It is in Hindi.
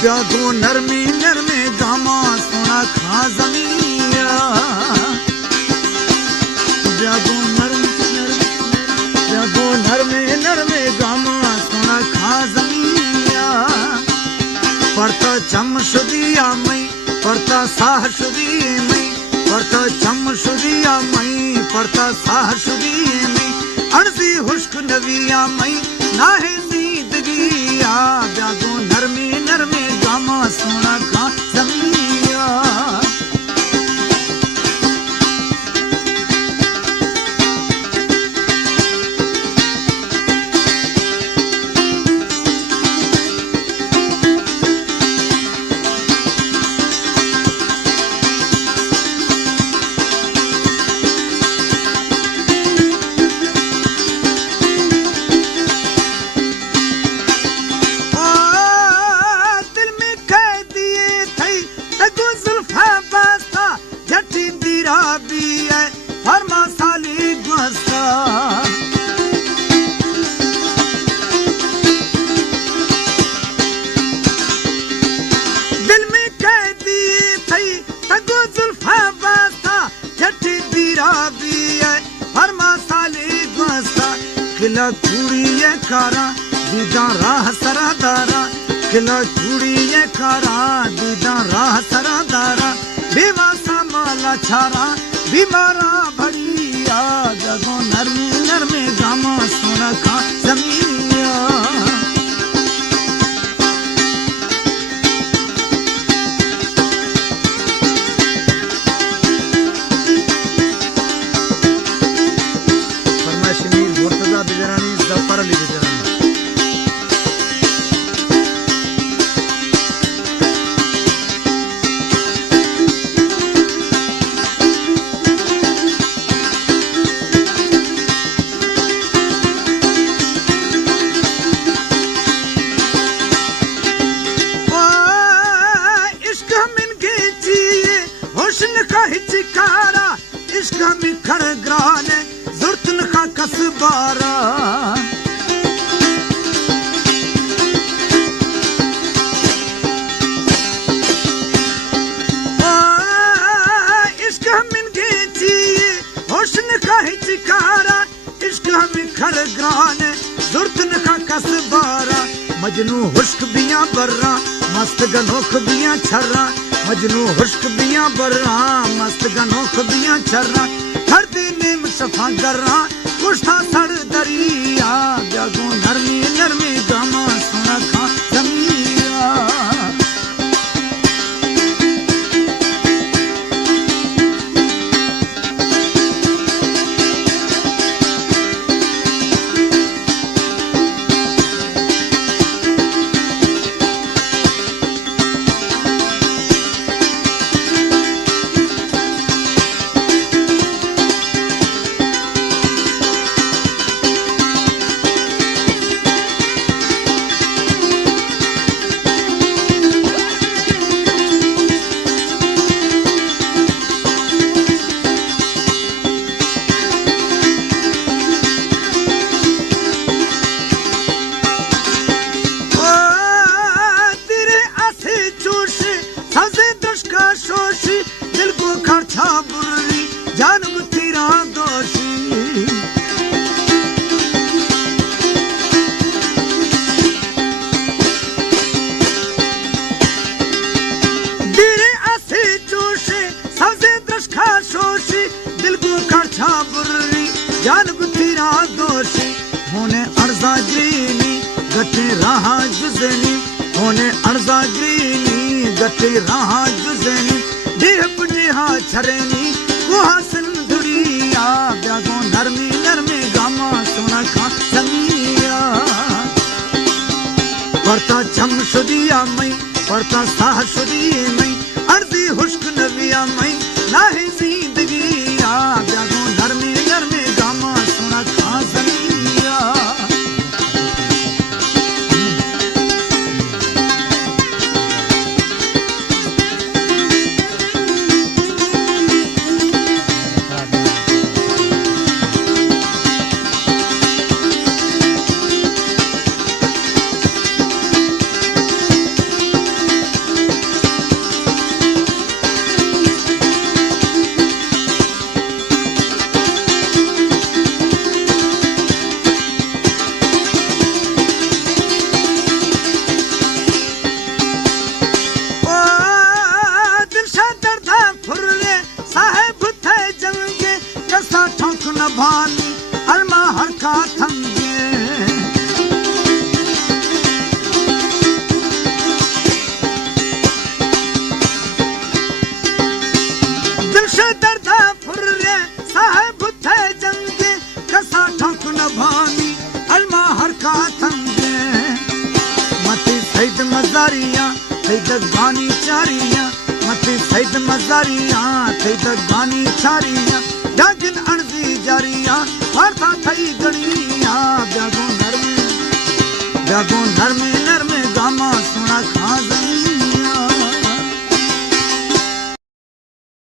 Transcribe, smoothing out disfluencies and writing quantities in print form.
ब्यागो नरमे नरमे गामा सोना खा जमिया ब्यागो नरमे नरमे गामा सोना खा जमिया पड़ता चम शुदिया मई पड़ता साह शुदी मई पड़ता चम शुदिया मई पड़ता साह शुदी मई अर्जी हुश्क नविया मई ना है जिंदगिया ब्यागो नरमे नरमे गामा सोना खा जमिया खिला चूड़िए कारा दीदा राह सरादारा खिला चूड़िए कारा दीदा राह सरादारा बेवासा माला छारा बीमारा भड़िया जगो नरमे नरमे गामा सोना खा जमिया बिजरानी जफर अली बिजरानी इश्क मिन खींचिए हुस्न का हिचकारा इश्क में खड़ ग्राने जुर्तन का कसबारा इश्क मिन खींचिए हुस्न का हिचकारा इश्क में खड़ ग्राने जुर्तन का कसबारा मजनू हुश्क बिया बर्रा मस्त गनोख बिया छर्रा मजनू हुश्क बिया बर्रा मस्त गनोख बिया छर्रा हर दिन सफा गर्रा कुश्ता सड़ दरिया ब्यागो नरमे नरमे गामा सोना खा जमिया होने अर्जा ग्रीनी गटे रहा जुजनी होने अर्जा ग्रीनी गटे रहा जुजनी देह पुजिहा छरेनी कुहा सिंधुड़िया ब्यागो नरमे नरमे गामा सोना खा जमिया पड़ता चम शुदिया मई पड़ता साह शुदी मई अर्जी हुश्क नविया मई ना है जिंदगिया ब्यागो नरमे नरमे गामा सोना खा जमिया मजारियां थई त गानी चारियां मथे सैद मजारियां थई त गानी चारियां जागिन अणजी जारियां वार्ता थई गणियां ब्यागो नरमे